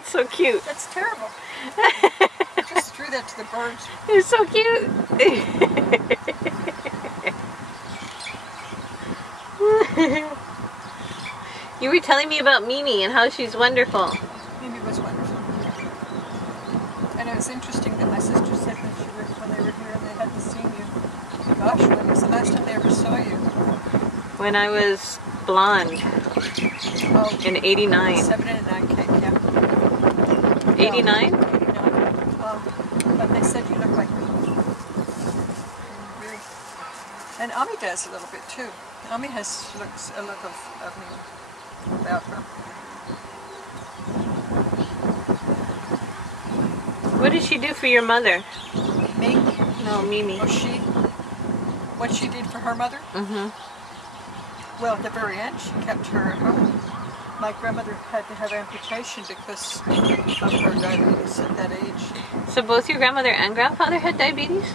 That's so cute. That's terrible. I just threw that to the birds. It's so cute. You were telling me about Mimi and how she's wonderful. Mimi was wonderful. And it was interesting that my sister said when they were here and they hadn't seen you. Gosh, when was the last time they ever saw you? When I was blonde. Oh, in 89. 7 and 9 cake, yeah. 89? 89. But they said you look like me. And Ami does a little bit too. Ami has a look of me about her. What did she do for your mother? Me? No, Mimi. Oh, what she did for her mother? Mm-hmm. Well, at the very end, she kept her at home. My grandmother had to have amputation because of her diabetes at that age. So both your grandmother and grandfather had diabetes?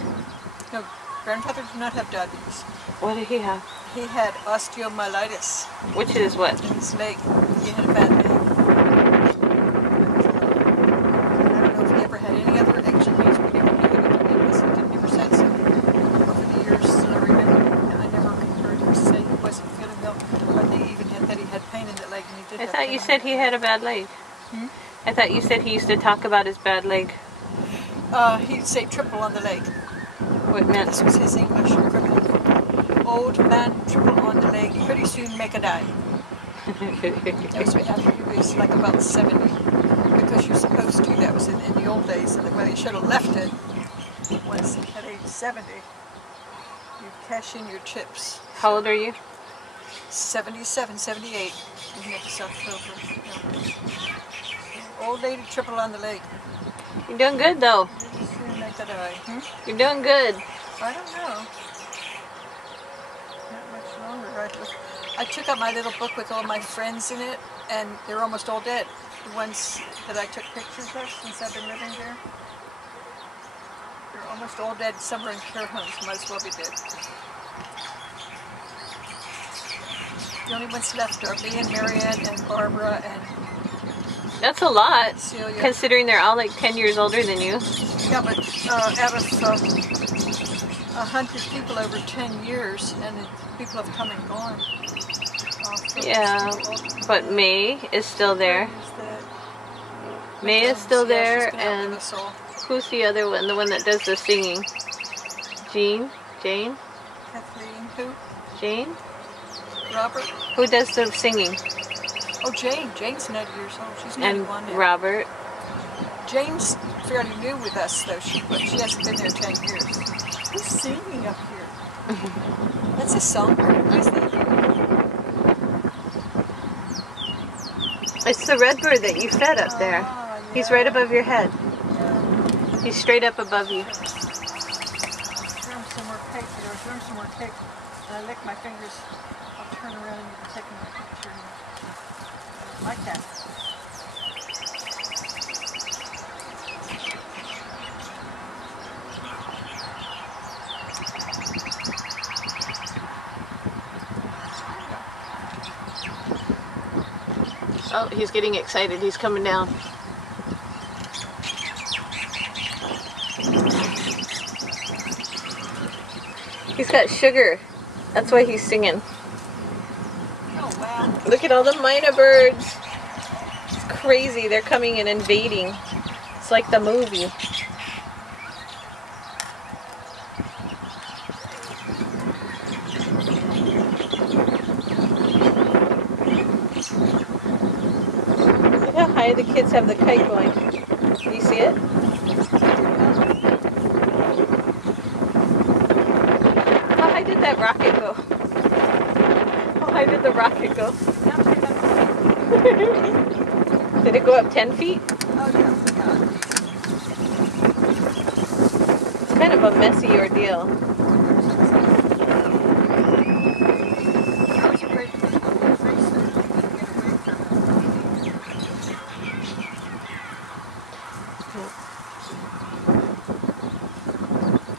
No, grandfather did not have diabetes. What did he have? He had osteomyelitis. Which is what? In his leg. He had a bad leg. I don't know if he ever had any other action pains, but he never knew what the was. He never said so. Over the years that I remember, I never heard him say he wasn't feeling well. But they even had that he had pain in the leg, and he did. I thought you said he had a bad leg. Hmm? I thought you said he used to talk about his bad leg. He'd say triple on the leg. What meant? This was his English equivalent. Old man, triple on the leg, pretty soon make a die. That was after he was like about 70. Because you're supposed to, that was in the old days, and the way they should have left it was at age 70. You cash in your chips. How old are you? 77, 78. Next October. Yeah. Old lady, triple on the leg. You're doing good though. Pretty soon make a die. You're doing good. I don't know. Not much longer. I took out my little book with all my friends in it, and they're almost all dead. The ones that I took pictures of since I've been living here. They're almost all dead. Some are in care homes. Might as well be dead. The only ones left are me and Marianne and Barbara and That's a lot, Celia. considering they're all like 10 years older than you. Yeah, but out of 100 people over 10 years, and people have come and gone. Yeah, but May is still there. May is still there, and who's the other one? The one that does the singing? Jane? Kathleen, who? Jane? Robert? Who does the singing? Oh, Jane. Jane's 90 years old. She's 91 And now. Robert? Jane's fairly new with us, though. She hasn't been there 10 years. Who's singing up here? That's a songbird. Who's that? It's the redbird that you fed up there. Yeah. He's right above your head. Yeah. He's straight up above you. Throw him some more cake. Throw him some more cake. And I lick my fingers. I'll turn around and you can take a picture. Like that. Oh, he's getting excited. He's coming down. He's got sugar. That's why he's singing. Oh, wow. Look at all the myna birds. It's crazy. They're coming and invading. It's like the movie. Look how high the kids have the kite going. Do you see it? How high did that rocket go? How high did the rocket go? Did it go up 10 feet? Oh, yeah. It's kind of a messy ordeal. I was afraid to put it on your face so that you could get away from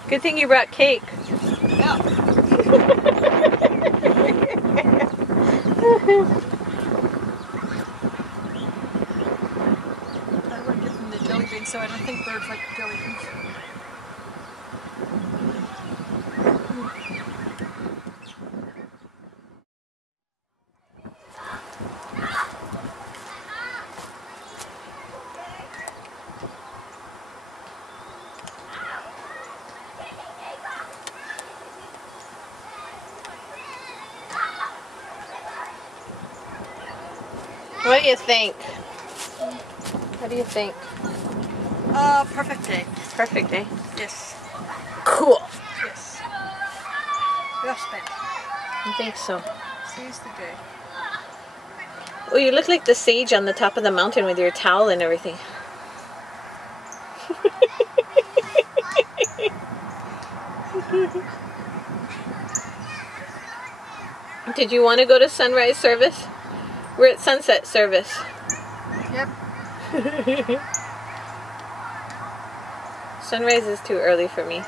it. Good thing you brought cake. Yeah. so. I don't think birds like jelly beans. What do you think? What do you think? Perfect day. Perfect day. Yes. Cool. Yes. Well spent. I think so. Seize the day. Oh, you look like the sage on the top of the mountain with your towel and everything. Did you want to go to sunrise service? We're at sunset service. Yep. Sunrise is too early for me.